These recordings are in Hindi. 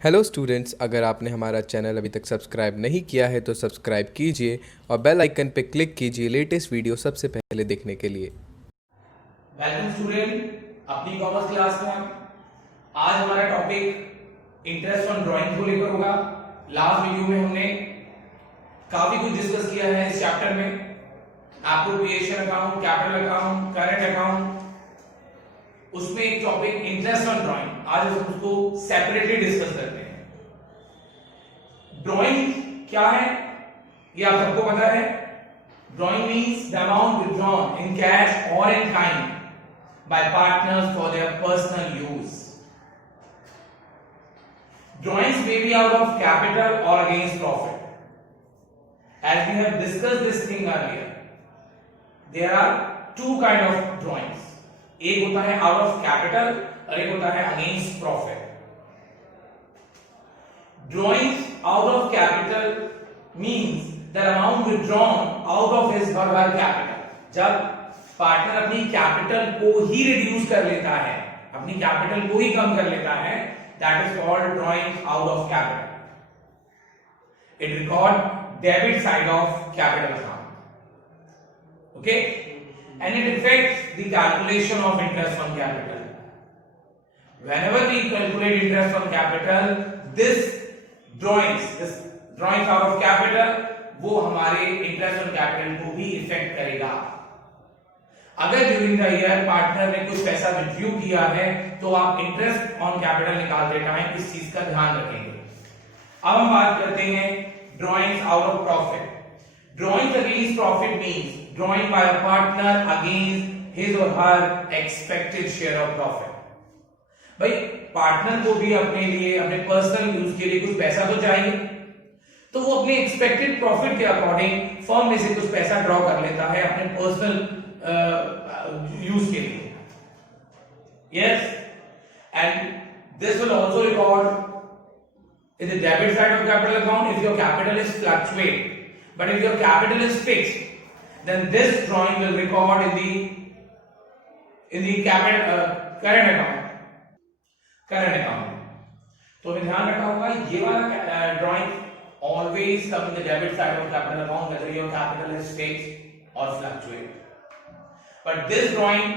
हेलो स्टूडेंट्स, अगर आपने हमारा चैनल अभी तक सब्सक्राइब नहीं किया है तो सब्सक्राइब कीजिए और बेल आइकन पर क्लिक कीजिए लेटेस्ट वीडियो सबसे पहले देखने के लिए। वेलकम स्टूडेंट अपनी कॉमर्स क्लास में। आज हमारा टॉपिक इंटरेस्ट ऑन ड्राइंग को लेकर होगा। लास्ट वीडियो में हमने काफी कुछ डिस्कस किया है इस चैप्टर में। Appropriation account, capital account, current account, उसमें एक टॉपिक इंटरेस्ट ऑन ड्राइंग, आज हम उसको सेपरेटली डिस्कस करते हैं। ड्राइंग क्या है ये आप सबको पता है। Drawing means the amount withdrawn in cash or in kind by partners for their personal use. Drawings may be out of capital or against profit. As we have discussed this thing earlier, there are two kind of drawings. एक होता है out of capital और एक होता है against profit. Drawings out of capital means the amount withdrawn out of his or her capital. जब पार्टनर अपनी कैपिटल को ही रिड्यूस कर लेता है, अपनी कैपिटल को ही कम कर लेता है, that is called drawing out of capital. It record debit side of capital account, okay, and it effects the calculation of interest on capital. Whenever we calculate interest on capital, this drawings out of capital वो हमारे इंटरेस्ट ऑन कैपिटल को भी इफेक्ट करेगा। अगर ड्यूरिंग द ईयर पार्टनर ने कुछ पैसा विड्रू किया है तो आप इंटरेस्ट ऑन कैपिटल निकालते टाइम इस चीज का ध्यान रखेंगे। अब हम बात करते हैं drawings out of profit. Drawings against profit means drawing by a partner against his और her expected share of profit. भाई पार्टनर को भी अपने लिए, अपने पर्सनल यूज के लिए कुछ पैसा तो चाहिए, तो वो अपने एक्सपेक्टेड प्रॉफिट के अकॉर्डिंग फर्म में से कुछ पैसा ड्रॉ कर लेता है अपने पर्सनल यूज के लिए। Yes, and this will also record in the debit side of capital account if your capital is fluctuate, but if your capital is fixed, then this drawing will record in the capital current account। तो हमें ध्यान रखना होगा ये वाला drawing always come in the debit side of capital account whether your capital is fixed or fluctuate। But this drawing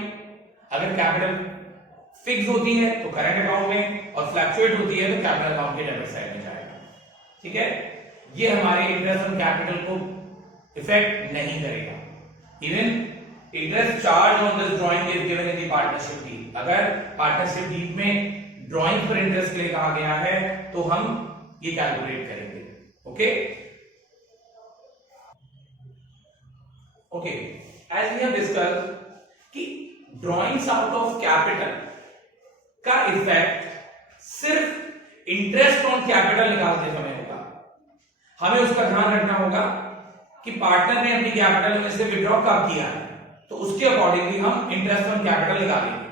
अगर कैपिटल फिक्स होती है तो करंट अकाउंट में और फ्लक्चुएट होती है तो कैपिटल अकाउंट के डेबिट साइड में जाएगा। ठीक है, ये हमारे इंटरेस्ट ऑन कैपिटल को इफेक्ट नहीं करेगा। Even interest charge on this drawing is given in the partnership deed. अगर पार्टनरशिप डीड में ड्राइंग पर इंटरेस्ट के लिए कहा गया है तो हम ये कैलकुलेट करेंगे। Okay okay, as we have discussed कि ड्राइंग्स आउट ऑफ कैपिटल का इफेक्ट सिर्फ इंटरेस्ट ऑन कैपिटल निकालते समय होगा। हमें उसका ध्यान रखना होगा कि पार्टनर ने अपनी कैपिटल में से विड्रॉ कब किया है, तो उसके अकॉर्डिंगली हम इंटरेस्ट ऑन कैपिटल निकालेंगे।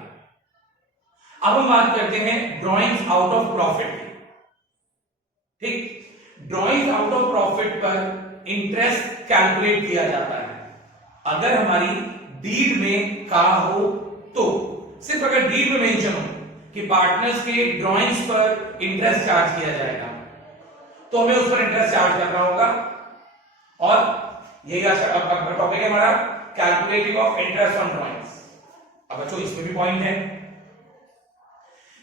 अब हम बात करते हैं ड्राइंग्स आउट ऑफ प्रॉफिट। ठीक, ड्राइंग्स आउट ऑफ प्रॉफिट पर इंटरेस्ट कैलकुलेट किया जाता है अगर हमारी डीड में कहा हो तो। सिर्फ अगर डीड में मेंशन हो कि पार्टनर्स के ड्राइंग्स पर इंटरेस्ट चार्ज किया जाएगा तो हमें उस पर इंटरेस्ट चार्ज करना होगा। और यही टॉपिक है हमारा calculating of interest on drawings. अब बच्चों इसमें भी पॉइंट है,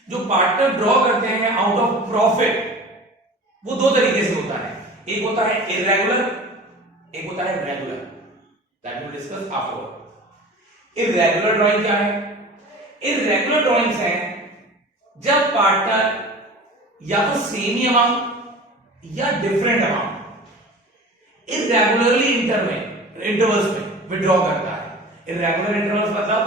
जो पार्टनर ड्रॉ करते हैं आउट ऑफ प्रॉफिट वो दो तरीके से होता है। एक होता है इर्रेगुलर, एक होता है regular. That we will discuss afterward। Irregular drawing क्या है? इर्रेगुलर ड्राइंग्स हैं जब पार्टनर या तो सेम ही अमाउंट या डिफरेंट अमाउंट इर्रेगुलरली इंटरवल्स में विड्रॉ करता है। इर्रेगुलर इंटरवल्स मतलब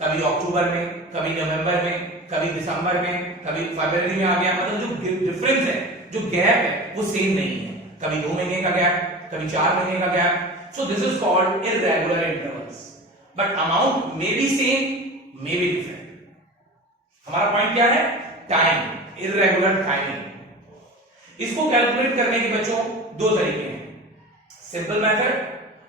कभी अक्टूबर में, कभी नवंबर में, कभी दिसंबर में, कभी फरवरी में आ गया, मतलब जो डिफरेंस है, जो गैप है वो सेम नहीं है। कभी 2 महीने का गैप, कभी 4 महीने का gap. So this is called irregular intervals, but amount may be same, may be different। हमारा पॉइंट क्या है? Time, irregular timing। इसको कैलकुलेट करने के बच्चों दो तरीके हैं, सिंपल मेथड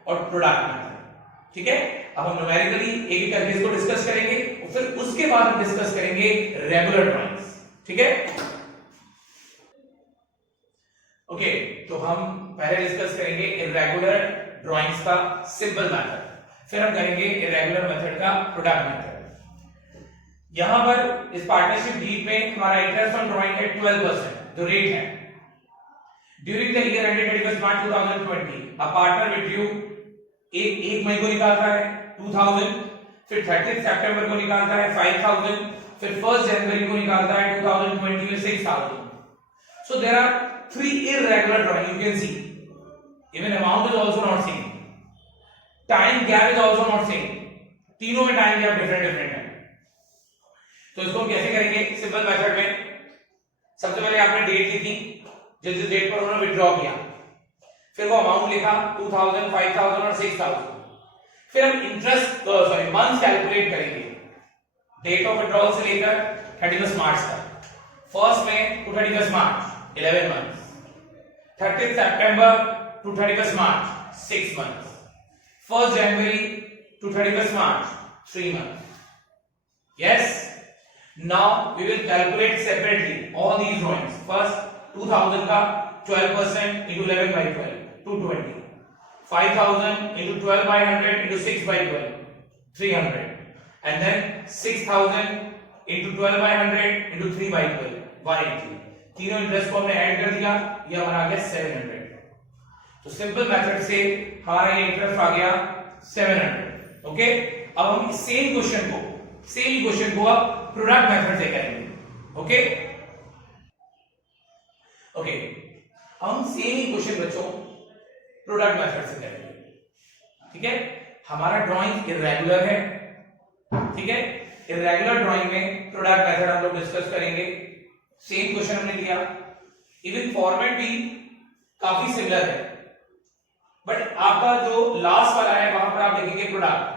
और प्रोडक्ट मेथड। ठीक है, अब हम न्यूमेरिकली एक एक करके इसको डिस्कस करेंगे और फिर उसके बाद हम डिस्कस करेंगे रेगुलर ड्राइंग्स। ठीक है, तो हम पहले डिस्कस करेंगे इरेगुलर ड्राइंग्स का सिंपल मेथड, फिर हम करेंगे इरेगुलर मेथड का प्रोडक्ट मेथड। यहां पर इस पार्टनरशिप डीड में हमारा इंटरेस्ट ऑन ड्राइंग है 12%, जो रेट है। During the year ended 31 March 2020 a partner withdrew एक मई को निकालता है 2000, फिर 30 सितंबर को निकालता है 5000, फिर 1 जनवरी को निकालता है 2020 में 6000। So there are 3 irregular drawing, you can see. Even amount is also not same. Time gap is also not same. तीनों में टाइम गैप डिफरेंट है। तो इसको हम कैसे करेंगे सिंपल मेथड में? सबसे पहले आपने डेट लिखी, जिस डेट पर उन्होंने विड्रॉ किया, फिर वो अमाउंट लिखा 2000, 5000 और 6000। फिर हम इंटरेस्ट मंथ कैलकुलेट करेंगे डेट ऑफ विड्रॉल से लेकर 31 मार्च तक। फर्स्ट में to 31 March 11 months, 30 September to 31 March 6 months, 1 January to 31 March 3 months. Yes, now we will calculate separately all these drawings. First 2000 का 12% into 11 by 12 220, 5000 into 12 by 100 into 6 by 12 300, and then 6000 into 12 by 100 into 3 by 12 180। तीनों इंटरेस्ट को हमने ऐड कर दिया, ये हमारा आ गया 700। तो सिंपल मेथड से हमारा ये इंटरेस्ट आ गया 700। ओके, अब हम सेम क्वेश्चन को अब प्रोडक्ट मेथड से करेंगे। ओके, हम सेम ही क्वेश्चन बच्चों प्रोडक्ट मेथड से करेंगे। ठीक है, हमारा ड्राइंग इरेगुलर है। ठीक है, इरेगुलर ड्राइंग में प्रोडक्ट मेथड हम लोग डिस्कस करेंगे। सेम क्वेश्चन हमने लिया, इवन फॉर्मेट भी काफी सिमिलर है, बट आपका जो लास्ट वाला है वहां पर आप लिखेंगे प्रोडक्ट।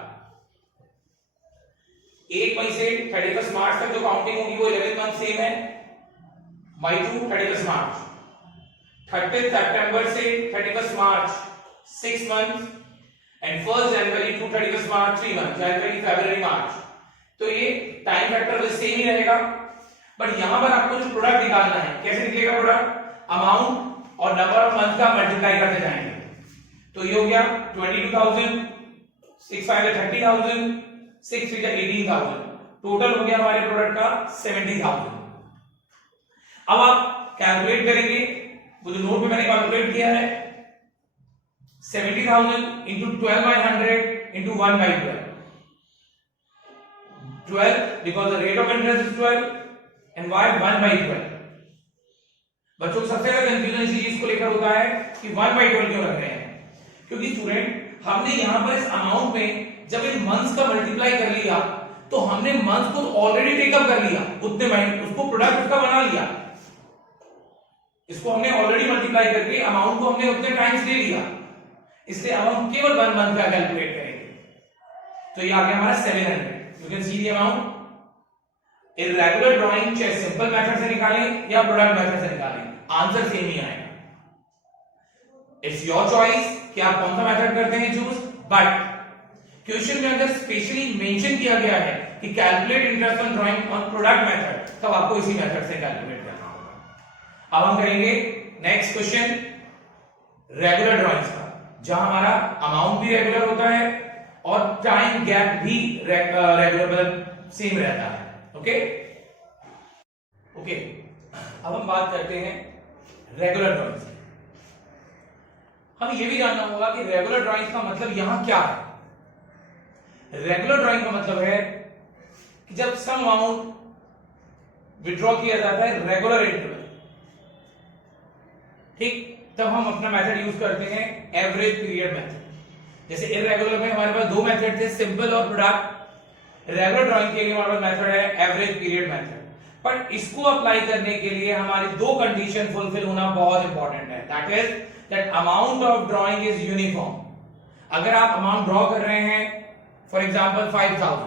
1 मई से 31 मार्च तक जो काउंटिंग होगी वो 11 मंथ सेम है, मई टू 31 मार्च। 30 सितंबर से 31 मार्च 6 month, and 1 January to 31 March 3 month, जनवरी फरवरी मार्च। तो ये टाइम फैक्टर सेम ही रहेगा, बट यहां पर आपको जो प्रोडक्ट निकालना है, कैसे निकलेगा प्रोडक्ट? अमाउंट और नंबर ऑफ मंथ का मल्टीप्लाई करते जाएंगे। तो ये हो गया 22,000, 6 5 30,000, 6 3 18,000, टोटल हो गया हमारे प्रोडक्ट का 70,000। अब आप कैलकुलेट करेंगे, वो जो नोट में मैंने कैलकुलेट किया है 70,000 into 12 by 100 into 1 by 12 because the rate of interest is 12 and why 1 by 12। बच्चों को सबसे ज्यादा कंफ्यूजन इसी चीज को लेकर होता है कि 1 by 12 क्यों रख रहे हैं, क्योंकि स्टूडेंट हमने यहां पर इस अमाउंट में जब इन मंथ्स का मल्टीप्लाई कर लिया तो हमने मंथ को ऑलरेडी टेकअप कर लिया, उतने महीने उसको प्रोडक्ट उसका बना लिया। इसको हमने ऑलरेडी मल्टीप्लाई करके अमाउंट को हमने उतने टाइम्स ले लिया, इसलिए अब हम केवल 1 मंथ का कैलकुलेट करेंगे। तो ये आ गया हमारा 700। You can see the amount. Irregular drawing चाहे सिंपल मेथड से निकालें या प्रोडक्ट मेथड से निकालें, आंसर सेम ही आएगा। इट्स योर चॉइस कि आप कौन सा मेथड करते हैं चूज, बट क्वेश्चन में अगर स्पेशली मेंशन किया गया है कि calculate interest on drawing on product method, तब आपको इसी मेथड से कैलकुलेट करना होगा। अब हम करेंगे नेक्स्ट क्वेश्चन रेगुलर ड्राइंग्स का, जहां हमारा अमाउंट भी रेगुलर होता है और टाइम गैप भी रेगुलर मतलब सेम रहता है। ओके, अब हम बात करते हैं रेगुलर ड्राइंग्स की। हमें यह भी जानना होगा कि रेगुलर ड्राइंग्स का मतलब यहां क्या है। रेगुलर ड्राइंग का मतलब है कि जब सम अमाउंट विड्रॉ किया जाता है रेगुलर इंटरवल, ठीक, तब हम अपना मेथड यूज करते हैं एवरेज पीरियड मेथड। जैसे इरेगुलर में हमारे पास 2 मेथड थे, सिंपल और प्रोडक्ट। रेगुलर ड्राइंग के लिए हमारे पास मेथड है एवरेज पीरियड मेथड, पर इसको अप्लाई करने के लिए हमारी 2 कंडीशन फुलफिल होना बहुत इंपॉर्टेंट है। That is that amount of drawing is uniform. अगर आप अमाउंट ड्रॉ कर रहे हैं फॉर एग्जांपल 5000,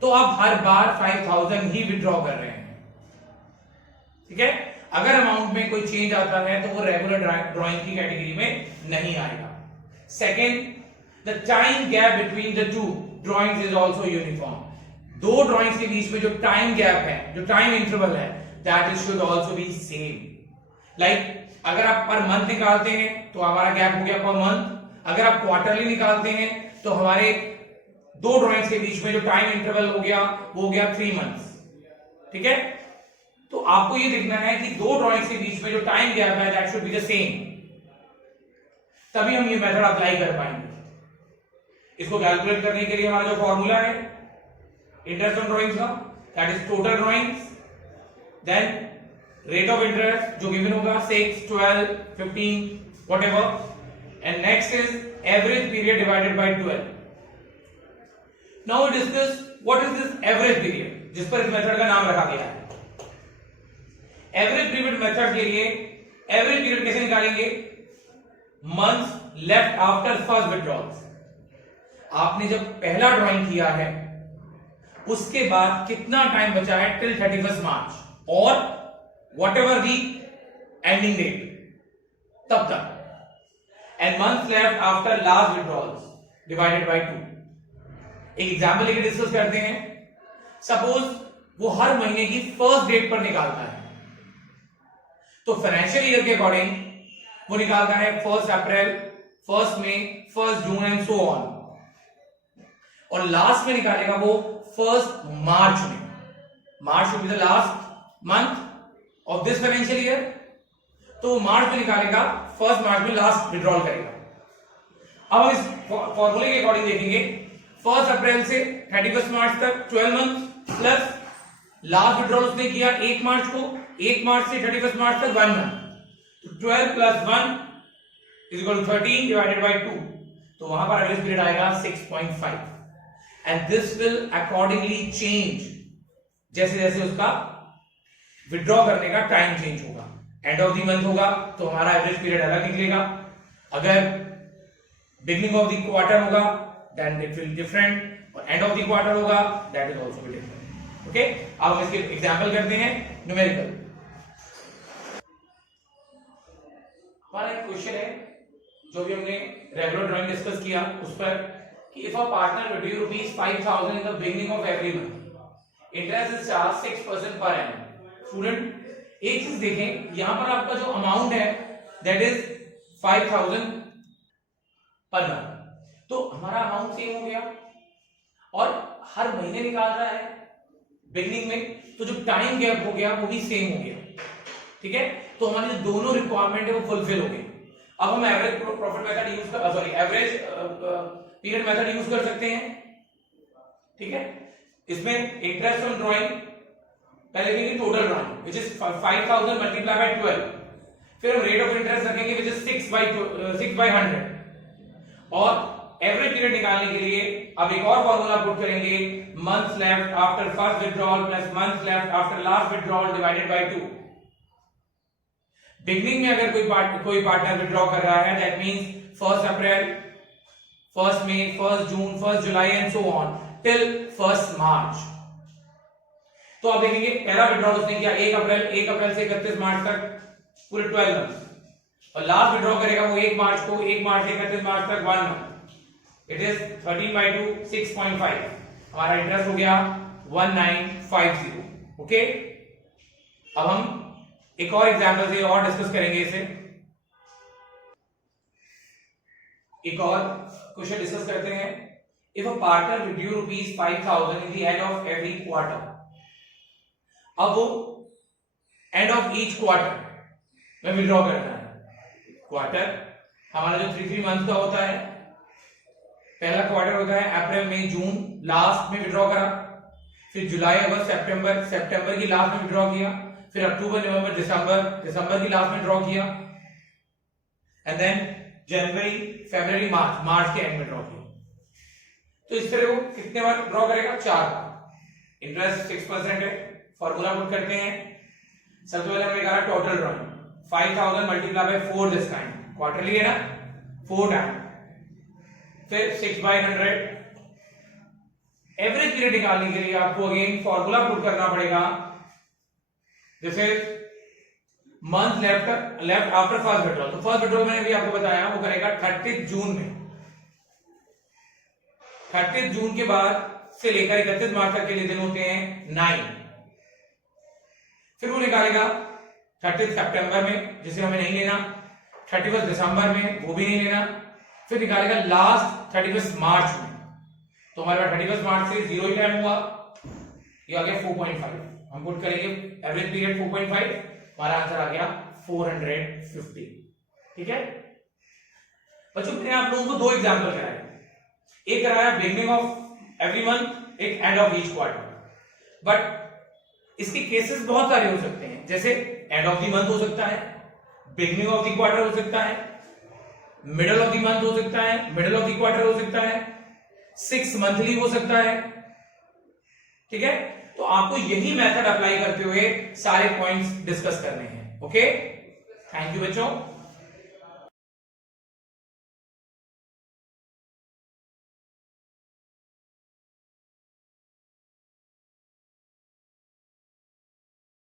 तो आप हर बार 5000 ही विड्रॉ कर रहे हैं। ठीक है, अगर अमाउंट में कोई चेंज आता है तो वो रेगुलर ड्राइंग की कैटेगरी में नहीं आएगा। Second, the time gap between the 2 drawings is also uniform. 2 drawings के बीच में जो टाइम गैप है, जो टाइम इंटरवल है, that is should also be same. Like अगर आप पर मंथ निकालते हैं तो हमारा गैप हो गया पर मंथ। अगर आप क्वार्टरली निकालते हैं तो हमारे दो ड्राइंग्स के बीच में जो टाइम इंटरवल हो गया वो हो गया 3 मंथ्स। ठीक है, तो आपको ये देखना है कि दो ड्राइंग्स के बीच में जो टाइम गैप है that should be the same, तभी हम ये मेथड अप्लाई कर पाएंगे। इसको कैलकुलेट करने के लिए हमारा जो फॉर्मूला है इंटरेस्ट ऑन ड्राइंग्स का, that is total drawings, then rate of interest जो गिवन होगा 6, 12, 15 whatever, and next is average period divided by 12। Now we discuss what is this average period जिस पर इस मेथड का नाम रखा गया है। एवरेज पीरियड मेथड के लिए एवरेज पीरियड कैसे निकालेंगे? Months left after first withdrawals. आपने जब पहला ड्राइंग किया है उसके बाद कितना टाइम बचा है टिल 31 मार्च और व्हाटएवर दी एंडिंग डेट तब तक, and months left after last withdrawals divided by 2। एक एग्जांपल लेके डिस्कस करते हैं। सपोज वो हर महीने की फर्स्ट डेट पर निकालता है, तो फाइनेंशियल ईयर के अकॉर्डिंग वो निकालता है 1 April, 1 May, 1 June and so on, और लास्ट में निकालेगा वो 1 मार्च में। March will be the last month of this financial year, तो मार्च में निकालेगा, 1 मार्च में लास्ट विड्रॉल करेगा। अब हम इस फॉर्मूले के अकॉर्डिंग देखेंगे 1 अप्रैल से 31 मार्च तक 12 मंथ प्लस लास्ट विड्रॉल उसने किया 1 मार्च को, 1 मार्च से 31 मार्च तक 1 मंथ, तो 12 plus 1 is equal to 13 divided by 2, तो वहां पर एवरेज पीरियड आएगा 6.5, and this will accordingly change जैसे जैसे उसका विड्रॉ करने का टाइम चेंज होगा। एंड ऑफ द मंथ होगा तो हमारा एवरेज पीरियड अलग निकलेगा, अगर बिगनिंग ऑफ द क्वार्टर होगा देन इट विल डिफरेंट, और एंड ऑफ द क्वार्टर होगा that is also different. Okay, अब हम इसके एग्जांपल करते हैं न्यूमेरिकल। हमारा एक क्वेश्चन है जो भी हमने रेगुलर ड्राइंग डिस्कस किया उस पर, कि if a partner will due ₹5,000 in the beginning of every month, interest is charge 6% per annum. Student एक चीज देखें, यहां पर आपका जो अमाउंट है दैट इज 5,000 पर मंथ, तो हमारा अमाउंट सेम हो गया और हर महीने निकाल रहा है बिगनिंग में, तो जो टाइम गैप हो गया वो भी सेम हो गया। ठीक है, तो हमारी जो दोनों रिक्वायरमेंट है वो फुलफिल हो गई। अब हम एवरेज प्रॉफिट मेथड यूज कर, sorry average period method use कर सकते हैं। ठीक है, इसमें इंटरेस्ट ऑन ड्राइंग पहले लेंगे total drawing which is 5,000 multiply by 12, फिर हम रेट ऑफ इंटरेस्ट रखेंगे विच इज 6/100, और एवरेज पीरियड निकालने के लिए अब एक और फॉर्मूला पुट करेंगे, months left after first withdrawal plus months left after last withdrawal divided by 2। Beginning में अगर कोई पार्टनर विड्रॉ कर रहा है that means 1 April, 1 May, 1 June, 1 July and so on till 1 March, तो आप देखेंगे पहला विड्रॉल उसने किया 1 अप्रैल से 31 मार्च तक पूरे 12 मंथ, और लास्ट विड्रॉ करेगा वो 1 मार्च को, 1 मार्च से 31 मार्च तक 1 मंथ, इट इज 13/2 6.5, हमारा इंटरेस्ट हो गया 1950। ओके, अब हम एक और एग्जांपल से और डिस्कस करेंगे इसे, एक और क्वेश्चन डिस्कस करते हैं। If a partner will due ₹5,000 in the end of every quarter, अब वो एंड ऑफ ईच क्वार्टर में विड्रॉ करना है। क्वार्टर हमारा जो 3 मंथ का होता है, पहला क्वार्टर होता है अप्रैल मई जून, लास्ट में विड्रॉ करा, फिर जुलाई अगस्त सितंबर की लास्ट में विड्रॉ किया, फिर अक्टूबर नवंबर दिसंबर की लास्ट में ड्रॉ किया, एंड देन जनवरी फरवरी मार्च के एंड में ड्रॉ किया। तो इस तरह वो कितने बार ड्रॉ करेगा? 4 बार। इंटरेस्ट 6% है, फॉर्मूला पुट करते हैं। सबसे पहले हमने कहा total drawing 5,000 multiply by 4 this kind, quarterly है ना, 4 टाइम, फिर 6/100। एवरेज पीरियड निकालने के लिए आपको अगेन फॉर्मूला पुट करना पड़ेगा, जैसे month left after first withdrawal, तो फर्स्ट विड्रॉल मैंने भी आपको बताया वो करेगा 30 जून में, 30 जून के बाद से लेकर 31 मार्च तक के लिए दिन होते हैं 9, फिर वो निकालेगा 30 सितंबर में जिसे हमें नहीं लेना, 31 दिसंबर में वो भी नहीं लेना, फिर निकालेगा लास्ट 31 मार्च में। तो हमारे पास 31 मार्च से 0 ही टाइम हुआ, ये आ गया 4.5। हम पुट करेंगे एवरेज पीरियड 4.5, हमारा आंसर आ गया 450। ठीक है बच्चों, मैंने आप लोगों को दो एग्जांपल कराए, एक कराया बिगनिंग ऑफ एवरी मंथ, एक end of each quarter. But इसके केसेस बहुत सारे हो सकते हैं, जैसे एंड ऑफ द मंथ हो सकता है, बिगनिंग ऑफ द क्वार्टर हो सकता है, मिडल ऑफ द मंथ हो सकता है, मिडल ऑफ द क्वार्टर हो सकता है, 6 मंथली हो सकता है। ठीक है, तो आपको यही मेथड अप्लाई करते हुए सारे पॉइंट्स डिस्कस करने हैं। ओके, थैंक यू बच्चों।